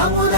ಚಾಮುದ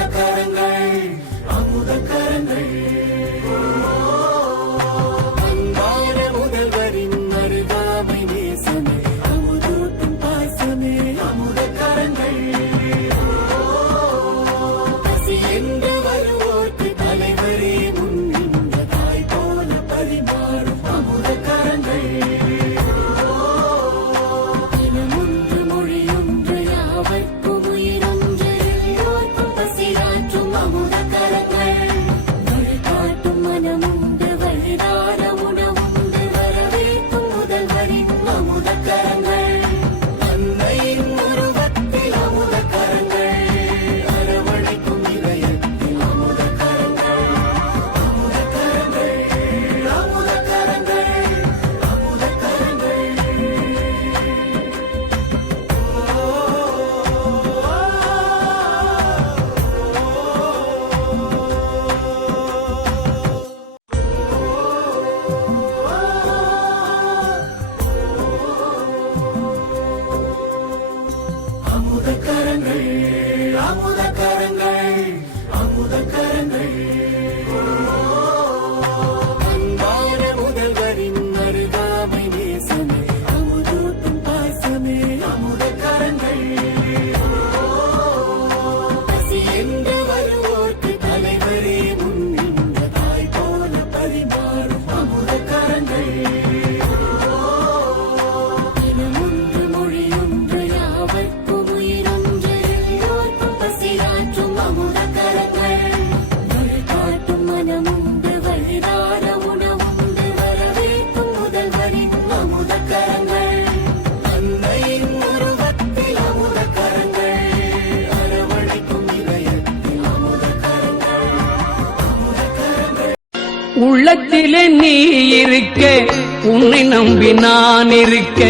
உள்ளத்திலே நீ இருக்க உன்னை நம்பி நான் இருக்க.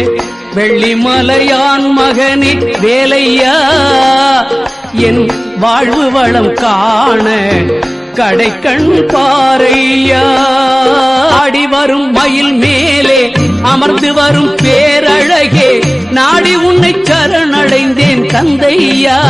வெள்ளிமலையான் மகனே வேலையா? என் வாழ்வு வளம் காண கடைக்கண் பாறையா? ஆடி வரும் மயில் மேலே அமர்ந்து வரும் பேரழகே. நாடி உன்னை சரணடைந்தேன் தந்தையா?